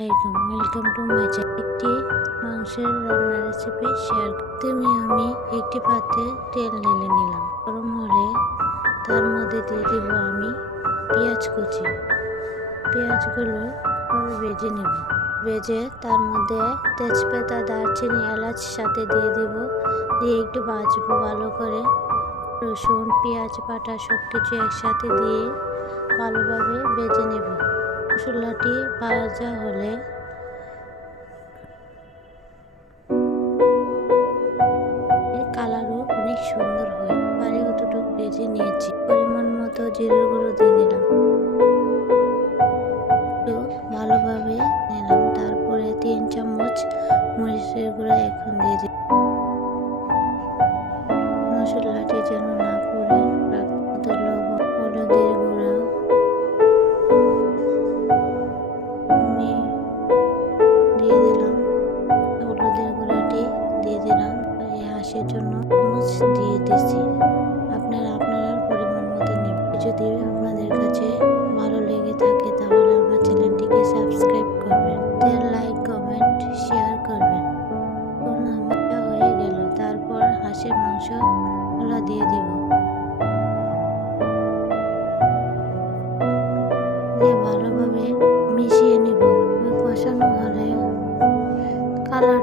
Welcome to my channel. একটি মাংসের রান্নার রেসিপি শেয়ার করতে আমি একটি পাত্রে তেল ঢেলে নিলাম। গরম হলে তার মধ্যে দিয়ে দেব আমি পেঁয়াজ কুচি। পেঁয়াজগুলো ভেজে নেব। ভেজে তার মধ্যে তেজপাতা, দারচিনি, এলাচ সাথে দিয়ে দেব। দিয়ে একটু ভাজবো ভালো করে। রসুন, পেঁয়াজ বাটা সব কিছু একসাথে দিয়ে ভালোভাবে ভেজে নেব। মশলাটি ভাজা হলে কালারও অনেক সুন্দর হয়। পারে অতটুকু ভেজে নিয়েছি। পরিমাণ মতো জিরের গুঁড়ো দিয়ে দিলাম। ভালোভাবে নিলাম। তারপরে 3 চামচ মরিচের গুঁড়া এখন দিয়ে দিলাম। মশলাটি যেন না পুড়ে রাখতে লবণ, হলুদের গুঁড়া দিয়ে দিলাম। হলুদের গুঁড়াটি দিয়ে দিলাম। এই হাঁসের জন্য চামচ দিয়ে দিচ্ছি। আপনারা পরিমাণ মতো নেবেন। যদি আপনাদের কাছে ভালো লেগে থাকে তাহলে আমার চ্যানেলটিকে সাবস্ক্রাইব করবেন, লাইক, কমেন্ট, শেয়ার করবেন। আমার হয়ে গেল। তারপর হাঁসের মাংসগুলো দিয়ে দিব। ভালোভাবে মিশিয়ে নিব। কষানো হলে কালার